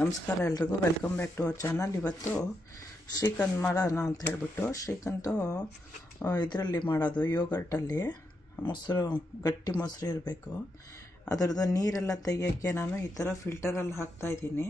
ನಮಸ್ಕಾರ ಎಲ್ರಿಗೂ, welcome back to our channel. ಇವತ್ತು ಶ್ರೀಖಂಡ್ ಮಾಡೋಣ ಅಂತ ಹೇಳ್ಬಿಟ್ಟು, ಶ್ರೀಖಂಡು ಇದರಲ್ಲಿ ಮಾಡೋದು ಯೋಗರ್ಟಲ್ಲಿ. ಮೊಸರು, ಗಟ್ಟಿ ಮೊಸರು ಇರಬೇಕು. ಅದರದ್ದು ನೀರೆಲ್ಲ ತೆಗಿಯೋಕ್ಕೆ ನಾನು ಈ ಥರ ಫಿಲ್ಟರಲ್ಲಿ ಹಾಕ್ತಾಯಿದ್ದೀನಿ.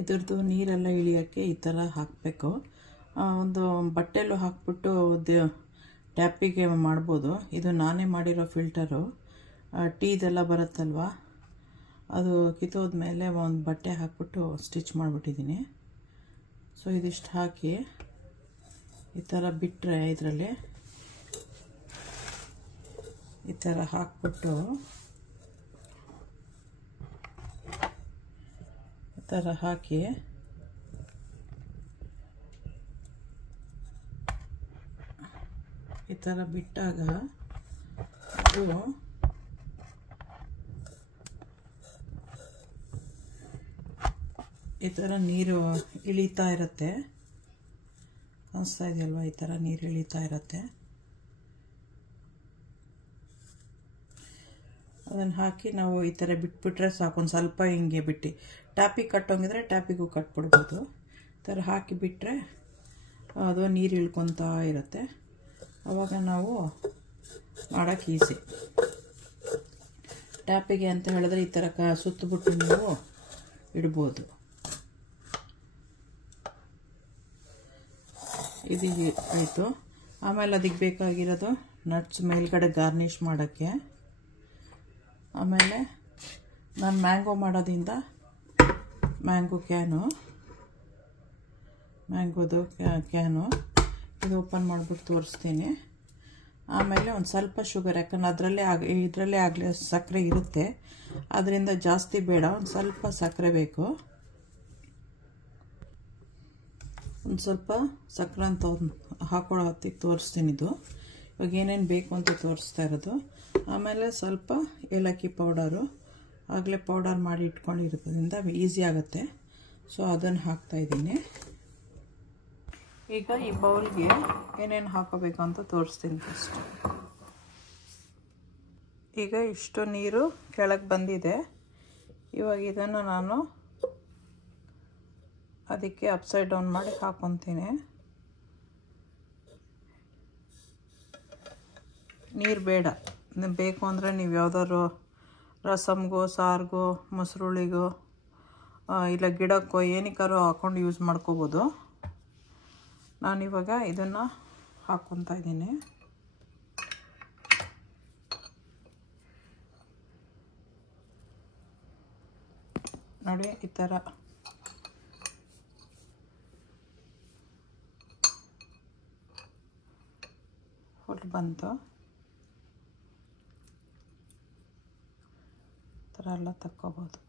ಇದ್ರದ್ದು ನೀರೆಲ್ಲ ಇಳಿಯೋಕ್ಕೆ ಈ ಥರ ಹಾಕಬೇಕು. ಒಂದು ಬಟ್ಟೆಲ್ಲೂ ಹಾಕ್ಬಿಟ್ಟು ಟ್ಯಾಪಿಗೆ ಮಾಡ್ಬೋದು. ಇದು ನಾನೇ ಮಾಡಿರೋ ಫಿಲ್ಟರು. ಟೀದೆಲ್ಲ ಬರುತ್ತಲ್ವ, ಅದು ಕಿತ್ತೋದ್ಮೇಲೆ ಒಂದು ಬಟ್ಟೆ ಹಾಕ್ಬಿಟ್ಟು ಸ್ಟಿಚ್ ಮಾಡಿಬಿಟ್ಟಿದ್ದೀನಿ. ಸೊ ಇದಿಷ್ಟು ಹಾಕಿ ಈ ಥರ ಬಿಟ್ಟರೆ, ಇದರಲ್ಲಿ ಈ ಥರ ಹಾಕ್ಬಿಟ್ಟು ಥರ ಹಾಕಿ ಈ ಥರ ಬಿಟ್ಟಾಗ ಅದು ಈ ಥರ ನೀರು ಇಳಿತಾ ಇರುತ್ತೆ. ಕಾಣಿಸ್ತಾ ಇದೆಯಲ್ವ, ಈ ಥರ ನೀರು ಇಳಿತಾ ಇರುತ್ತೆ. ಅದನ್ನು ಹಾಕಿ ನಾವು ಈ ಥರ ಬಿಟ್ಬಿಟ್ರೆ ಸಾಕು. ಒಂದು ಸ್ವಲ್ಪ ಹಿಂಗೆ ಬಿಟ್ಟು ಟ್ಯಾಪಿಗೆ ಕಟ್ಟೋಂಗಿದ್ರೆ ಟ್ಯಾಪಿಗೂ ಕಟ್ಬಿಡ್ಬೋದು. ಈ ಥರ ಹಾಕಿ ಬಿಟ್ಟರೆ ಅದು ನೀರು ಇಳ್ಕೊತಾ ಇರುತ್ತೆ. ಆವಾಗ ನಾವು ಮಾಡೋಕ್ಕೆ ಈಸಿ. ಟ್ಯಾಪಿಗೆ ಅಂತ ಹೇಳಿದ್ರೆ ಈ ಥರ ಸುತ್ತಬಿಟ್ಟು ನೀವು ಇಡ್ಬೋದು. ಇದು ಆಯಿತು. ಆಮೇಲೆ ಅದಕ್ಕೆ ಬೇಕಾಗಿರೋದು ನಟ್ಸ್ ಮೇಲ್ಗಡೆ ಗಾರ್ನಿಷ್ ಮಾಡೋಕ್ಕೆ. ಆಮೇಲೆ ನಾನು ಮ್ಯಾಂಗೋ ಮಾಡೋದ್ರಿಂದ ಮ್ಯಾಂಗೋದು ಕ್ಯಾನು ಇದು ಓಪನ್ ಮಾಡಿಬಿಟ್ಟು ತೋರಿಸ್ತೀನಿ. ಆಮೇಲೆ ಒಂದು ಸ್ವಲ್ಪ ಶುಗರ್, ಯಾಕಂದ್ರೆ ಇದರಲ್ಲೇ ಆಗಲೇ ಸಕ್ಕರೆ ಇರುತ್ತೆ, ಅದರಿಂದ ಜಾಸ್ತಿ ಬೇಡ, ಒಂದು ಸ್ವಲ್ಪ ಸಕ್ಕರೆ ಬೇಕು. ಒಂದು ಸ್ವಲ್ಪ ಸಕ್ಕರೆ ಅಂತ ಹಾಕೊಳ್ಳೋ ಹೊತ್ತಿಗೆ ತೋರಿಸ್ತೀನಿ. ಇದು ಇವಾಗ ಏನೇನು ಬೇಕು ಅಂತ ತೋರಿಸ್ತಾ ಇರೋದು. ಆಮೇಲೆ ಸ್ವಲ್ಪ ಏಲಕ್ಕಿ ಪೌಡರು, ಆಗಲೇ ಪೌಡರ್ ಮಾಡಿ ಇಟ್ಕೊಂಡಿರೋದ್ರಿಂದ ಈಸಿ ಆಗುತ್ತೆ. ಸೊ ಅದನ್ನು ಹಾಕ್ತಾಯಿದ್ದೀನಿ. ಈಗ ಈ ಬೌಲ್ಗೆ ಏನೇನು ಹಾಕೋಬೇಕು ಅಂತ ತೋರಿಸ್ತೀನಿ ಫಸ್ಟ್. ಈಗ ಇಷ್ಟು ನೀರು ಕೆಳಗೆ ಬಂದಿದೆ. ಇವಾಗ ಇದನ್ನು ನಾನು ಅದಕ್ಕೆ ಅಪ್ಸೈಡ್ ಡೌನ್ ಮಾಡಿ ಹಾಕ್ಕೊತೀನಿ. ನೀರು ಬೇಡ, ಬೇಕು ಅಂದರೆ ನೀವು ಯಾವುದಾದ್ರು ರಸಮ್ಗೋ, ಸಾರಿಗೋ, ಮೊಸರುಳಿಗೋ, ಇಲ್ಲ ಗಿಡಕ್ಕೋ ಏನಕ್ಕಾರೋ ಹಾಕ್ಕೊಂಡು ಯೂಸ್ ಮಾಡ್ಕೋಬೋದು. ನಾನಿವಾಗ ಇದನ್ನು ಹಾಕ್ಕೊತಾ ಇದ್ದೀನಿ. ನೋಡಿ, ಈ ಥರ ಹೊಟ್ಟು ಬಂತು. ಈ ಥರ ಎಲ್ಲ ತಕ್ಕೋಬೋದು.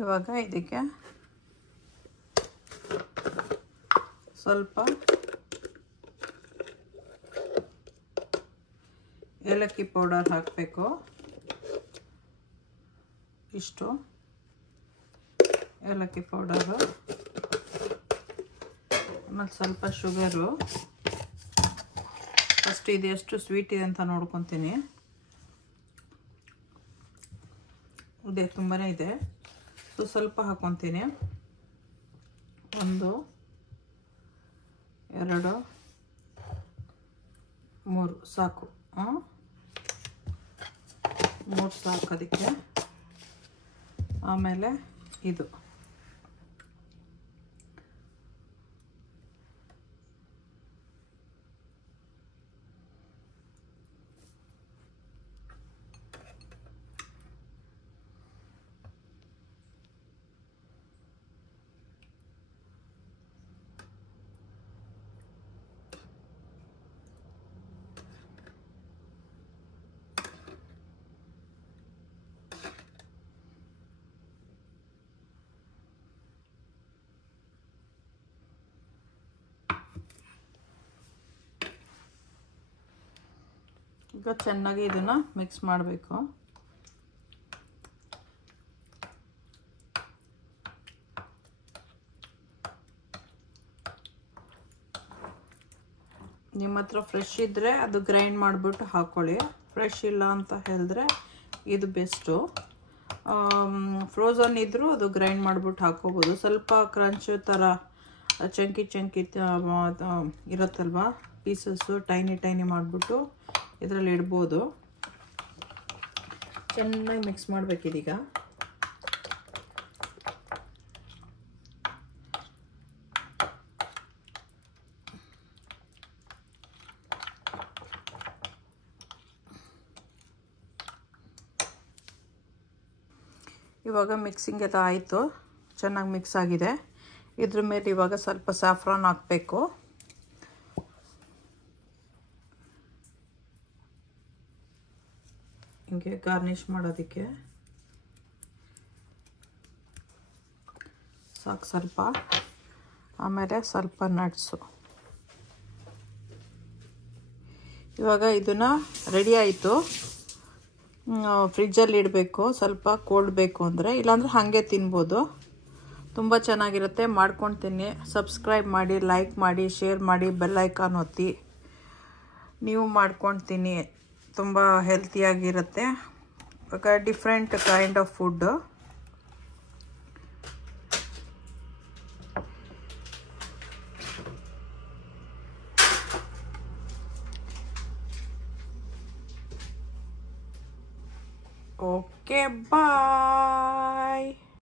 ಇವಾಗ ಇದಕ್ಕೆ ಸ್ವಲ್ಪ ಏಲಕ್ಕಿ ಪೌಡರ್ ಹಾಕಬೇಕು. ಇಷ್ಟು ಏಲಕ್ಕಿ ಪೌಡರು, ಆಮೇಲೆ ಸ್ವಲ್ಪ ಶುಗರು. ಫಸ್ಟ್ ಇದು ಎಷ್ಟು ಸ್ವೀಟ್ ಇದೆ ಅಂತ ನೋಡ್ಕೊತೀನಿ. ಇದೆ, ತುಂಬಾ ಇದೆ. ಸೊ ಸ್ವಲ್ಪ ಹಾಕ್ಕೊತೀನಿ. 1 2 3 ಸಾಕು. 3 ಸಾಕು ಅದಕ್ಕೆ. ಆಮೇಲೆ ಇದು ಈಗ ಚೆನ್ನಾಗಿ ಇದನ್ನು ಮಿಕ್ಸ್ ಮಾಡಬೇಕು. ನಿಮ್ಮ ಹತ್ರ ಫ್ರೆಶ್ ಇದ್ದರೆ ಅದು ಗ್ರೈಂಡ್ ಮಾಡಿಬಿಟ್ಟು ಹಾಕ್ಕೊಳ್ಳಿ. ಫ್ರೆಶ್ ಇಲ್ಲ ಅಂತ ಹೇಳಿದ್ರೆ ಇದು ಬೆಸ್ಟು. ಫ್ರೋಝನ್ ಇದ್ದರೂ ಅದು ಗ್ರೈಂಡ್ ಮಾಡಿಬಿಟ್ಟು ಹಾಕ್ಕೋಬೋದು. ಸ್ವಲ್ಪ ಕ್ರಂಚ್ ಥರ ಚಂಕಿ ಇರುತ್ತಲ್ವ ಪೀಸಸ್ಸು, ಟೈನಿ ಮಾಡಿಬಿಟ್ಟು ಇದರಲ್ಲಿ ಇಡ್ಬೋದು. ಚೆನ್ನಾಗಿ ಮಿಕ್ಸ್ ಮಾಡಬೇಕಿದೀಗ. ಇವಾಗ ಮಿಕ್ಸಿಂಗ್ ಎಲ್ಲ ಆಯಿತು, ಚೆನ್ನಾಗಿ ಮಿಕ್ಸ್ ಆಗಿದೆ. ಇದ್ರ ಮೇಲೆ ಇವಾಗ ಸ್ವಲ್ಪ ಸ್ಯಾಫ್ರಾನ್ ಹಾಕಬೇಕು. ಹಿಂಗೆ ಗಾರ್ನಿಷ್ ಮಾಡೋದಕ್ಕೆ ಸಾಕು ಸ್ವಲ್ಪ. ಆಮೇಲೆ ಸ್ವಲ್ಪ ನಟ್ಸು. ಇವಾಗ ಇದನ್ನು ರೆಡಿ ಆಯಿತು. ಫ್ರಿಜ್ಜಲ್ಲಿ ಇಡಬೇಕು, ಸ್ವಲ್ಪ ಕೋಲ್ಡ್ ಬೇಕು ಅಂದರೆ, ಇಲ್ಲಾಂದರೆ ಹಾಗೆ ತಿನ್ಬೋದು. ತುಂಬ ಚೆನ್ನಾಗಿರುತ್ತೆ. ಮಾಡ್ಕೊಂಡು ತಿನ್ನಿ. ಸಬ್ಸ್ಕ್ರೈಬ್ ಮಾಡಿ, ಲೈಕ್ ಮಾಡಿ, ಶೇರ್ ಮಾಡಿ, ಬೆಲ್ ಐಕಾನ್ ಒತ್ತಿ. ನೀವು ಮಾಡ್ಕೊಂಡು ತಿನ್ನಿ, ತುಂಬ ಹೆಲ್ತಿಯಾಗಿರುತ್ತೆ. ಇವಾಗ different kind of food. Okay, bye.